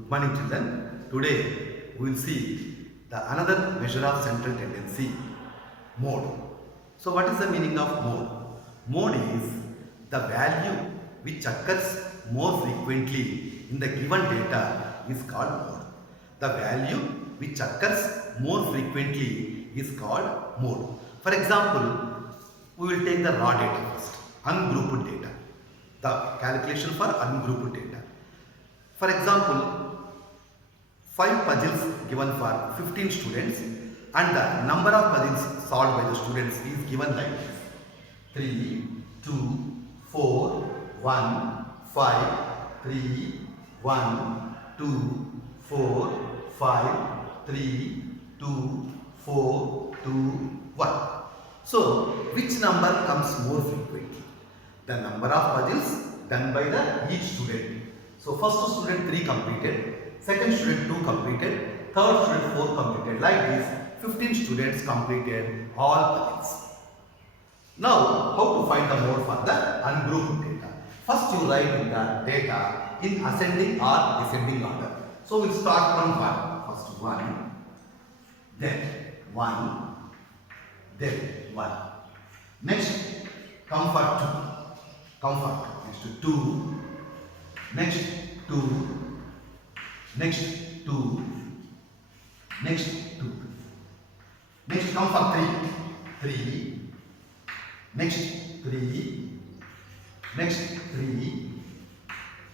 Good morning, children. Today we will see the another measure of central tendency, mode. So what is the meaning of mode? Mode is the value which occurs more frequently in the given data is called mode. The value which occurs more frequently is called mode. For example, we will take the raw data first, ungrouped data, the calculation for ungrouped data. For example, 5 puzzles given for 15 students and the number of puzzles solved by the students is given like this: 3, 2, 4, 1, 5, 3, 1, 2, 4, 5, 3, 2, 4, 2, 1. So, which number comes more frequently? The number of puzzles done by the each student. So, first student 3 completed, second student 2 completed, third student 4 completed. Like this, 15 students completed all puzzles. Now, how to find the mode for the ungrouped data? First, you write in the data in ascending or descending order. So, we'll start from 1. First 1, then 1, then 1. Next, come for 2. Come for 2. Next 2. Next 2. Next 2. Next 2. Next come for 3. 3. Next 3. Next 3.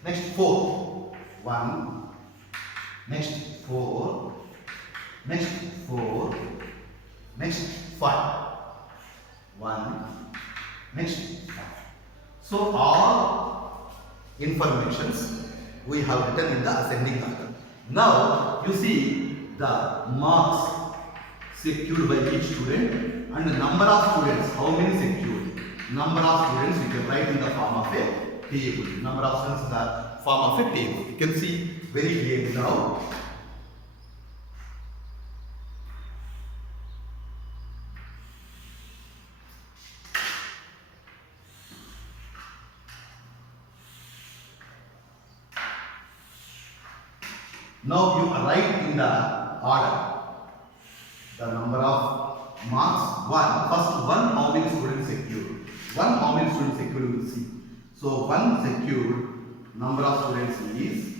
Next 4. 1. Next 4. Next 4. Next 5. 1. Next 5. So all informations we have written in the ascending order. Now you see the marks secured by each student and the number of students, how many secured. Number of students we can write in the form of a table. Number of students in the form of a table. You can see very clearly now. Now you write in the order the number of marks. First 1, how many students secured? 1, how many students secured you will see. So 1 secured, number of students is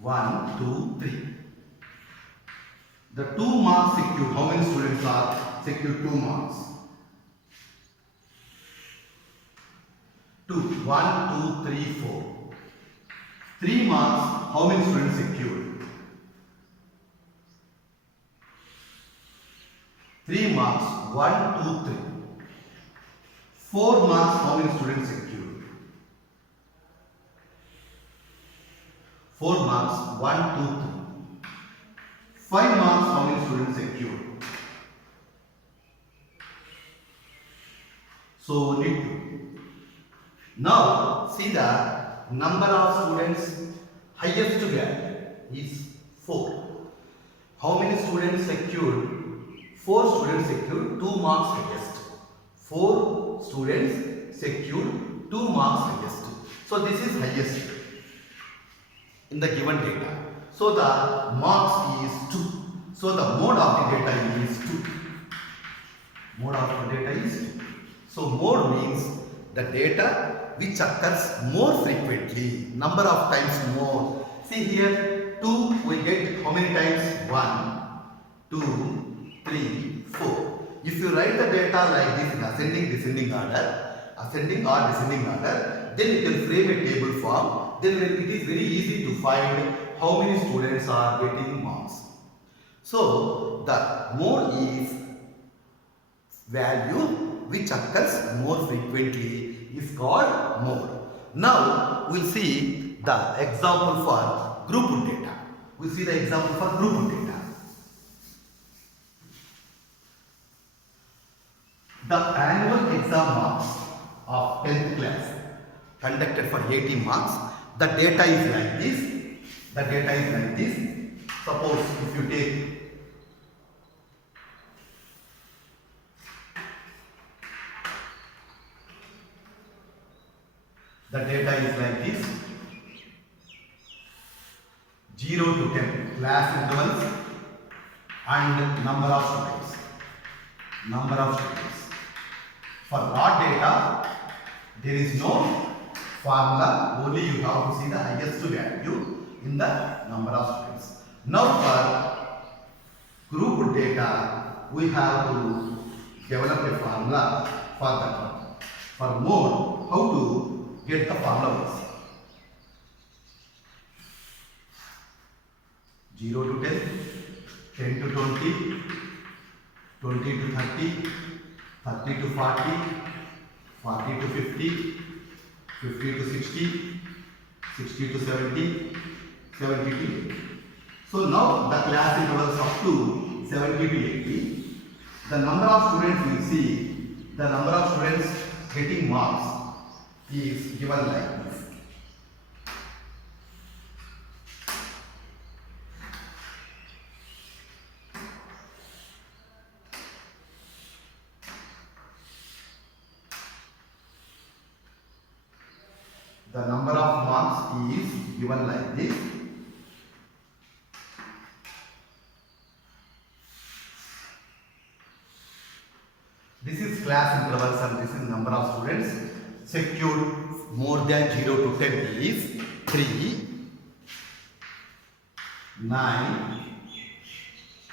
1, 2, 3. The 2 marks secured, how many students are secured 2 marks? 2, 1, 2, 3, 4. 3 marks, how many students secured? 3 marks, 1, 2, 3. 4 marks, how many students secured? 4 marks, 1, 2, 3. 5 marks, how many students secured? So only 2. Now see the number of students highest value is 4. How many students secured? 4 students secured 2 marks highest. 4 students secured 2 marks highest. So this is highest in the given data. So the marks is 2. So the mode of the data is 2. Mode of the data is 2. So mode means the data which occurs more frequently. Number of times more. See here 2 we get how many times? 1, 2, 3, 4. If you write the data like this in ascending descending order, then you can frame a table form. Then it is very easy to find how many students are getting marks. So the mode is value which occurs more frequently is called mode. Now we will see the example for grouped data. We will see the example for grouped data. The annual exam marks of 10th class conducted for 80 marks. The data is like this. Suppose if you take the data is like this. 0 to 10 class intervals and number of students. Number of students. For raw data, there is no formula, only you have to see the highest value in the number of students. Now for group data, we have to develop a formula for that one. For mode, how to get the formula was 0 to 10, 10 to 20, 20 to 30, 30 to 40, 40 to 50, 50 to 60, 60 to 70, 70 to 80. So now the class intervals up to 70 to 80. The number of students you see, the number of students getting marks is given like this. The number of marks is given like this. This is class intervals and this is number of students. Secured more than 0 to 10 is 3, 9,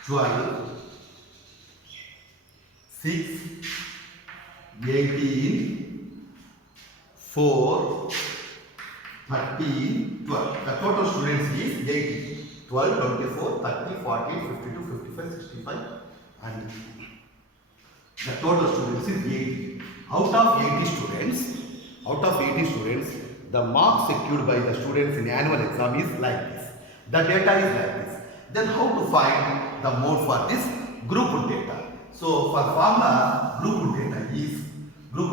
12, 6, 18, 4, 13, 12. The total students is 80. 12, 24, 30, 40, 52, 55, 65 and the total students is 80. Out of 80 students, the marks secured by the students in annual exam is like this. The data is like this. Then how to find the mode for this group data? So for formula, group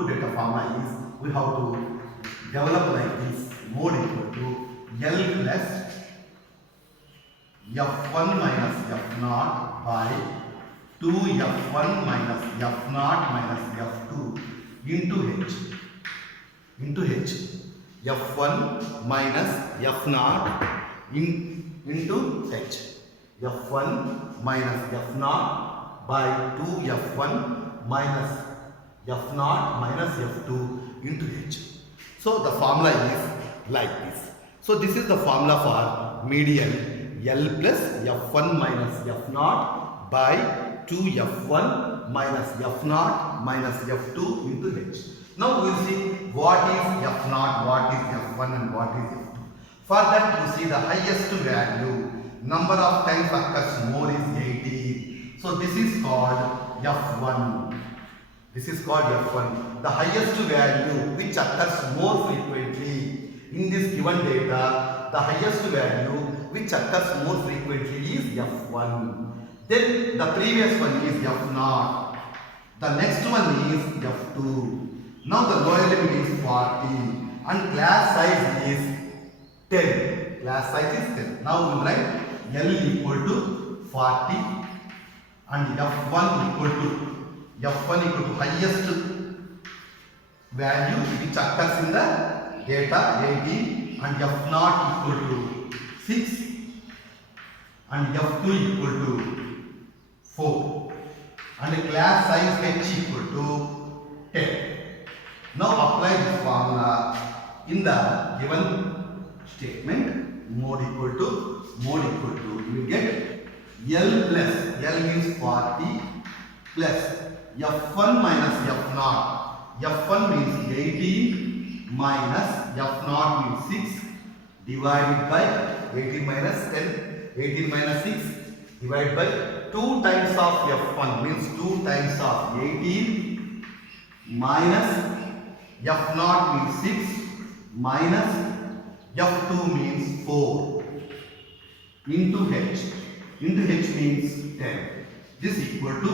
data formula is, we have to develop like this. Mode equal to L plus F1 minus F0 by 2F1 minus F0 minus F2 into H. F1 minus F0 into H. F1 minus F0 by 2F1 minus F0 minus F2 into H. So the formula is like this. So this is the formula for median L plus F1 minus F0 by 2F1 minus F0 minus F2 into H. Now we will see what is F0, what is F1 and what is F2. For that you see the highest value, number of times occurs more is 80. So this is called F1. This is called F1. The highest value which occurs more frequently in this given data, the highest value which occurs more frequently is F1. Then the previous one is F0. The next one is F2. Now the lower limit is 40 and class size is 10. Class size is 10. Now we write L equal to 40 and F1 equal to highest value which occurs in the data 18 and F0 equal to 6 and F2 equal to 4 and class size H equal to 10. Now apply this formula in the given statement. Mode equal to you will get L plus, L means 40 plus F1 minus F0. F1 means 18 minus F0 means 6 divided by 18 minus 10, 18 minus 6 divided by 2 times of F1 means 2 times of 18 minus F0 means 6 minus F2 means 4 into H. Into H means 10. This equal to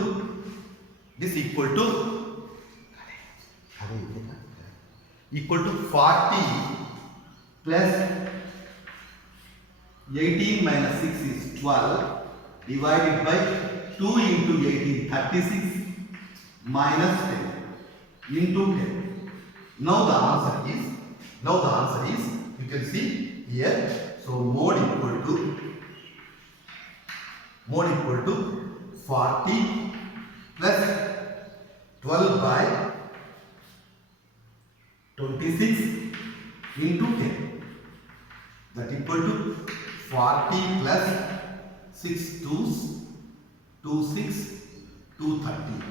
40 plus 18 minus 6 is 12 divided by 2 into 18 36 minus 10 into 10. Now the answer is you can see here. So mode equal to Mode equal to 40 plus 12 by 26 into 10. That equal to 40 plus 6 twos, 2 6, 230.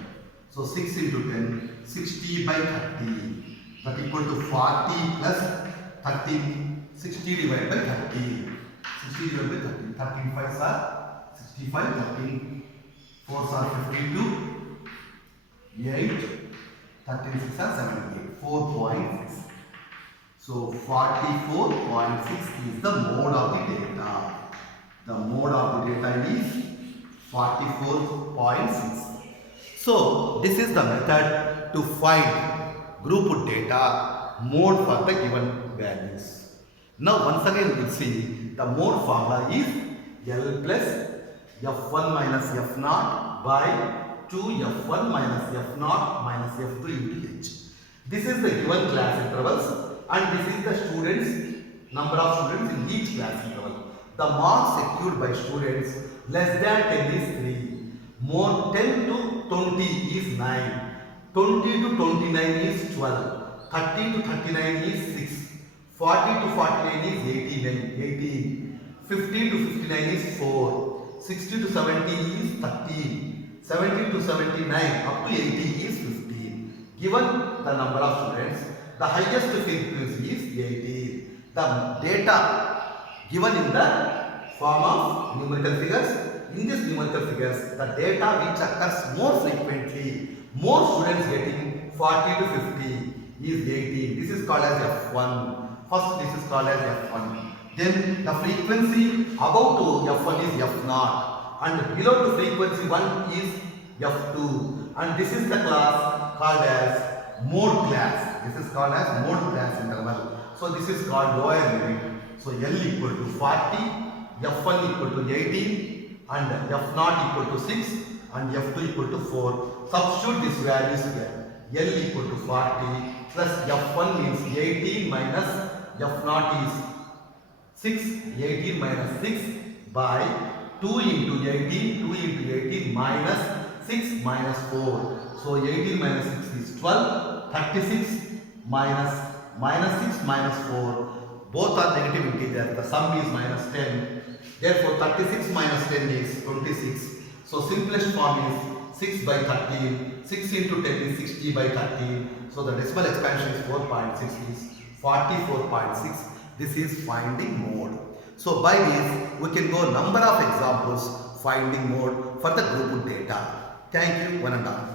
So 6 into 10, 60 by 30. That equal to 40 plus 13, 60 divided by 30. 60 divided by 30. 13 5s are 65, 13 4s are 52, 8, 13 6 are 78, 4.6. So 44.6 is the mode of the data. The mode of the data is 44.6. So this is the method to find group data mode for the given values. Now once again we will see the mode formula is L plus F1 minus F0 by 2F1 minus F0 minus F2 into H. This is the given class intervals and this is the students, number of students in each class interval. The marks secured by students less than 10 is 3, more 10 to 20 is 9, 20 to 29 is 12, 30 to 39 is 6, 40 to 49 is 18, 50 to 59 is 4, 60 to 70 is 13, 70 to 79 up to 80 is 15. Given the number of students, the highest frequency is 18. The data given in the form of numerical figures. In these numerical figures, the data which occurs more frequently, more students getting 40 to 50 is 18. This is called as F1. First, this is called as F1. Then the frequency above to F1 is F0 and below to frequency 1 is F2. And this is the class called as mode class. This is called as mode class interval. So this is called lower limit. So L equal to 40, F1 equal to 18 and F0 equal to 6 and F2 equal to 4. Substitute these values here. L equal to 40 plus F1 means 18 minus F0 is 6, 18 minus 6 by 2 into 18, 2 into 18 minus 6 minus 4. So 18 minus 6 is 12, 36 minus 6 minus 4. Both are negative integers. The sum is minus 10. Therefore 36 minus 10 is 26. So simplest form is 6 by 13. 6 into 10 is 60 by 13. So the decimal expansion is 4.6 is 44.6. This is finding mode. So by this we can go number of examples finding mode for the group data. Thank you, one and all.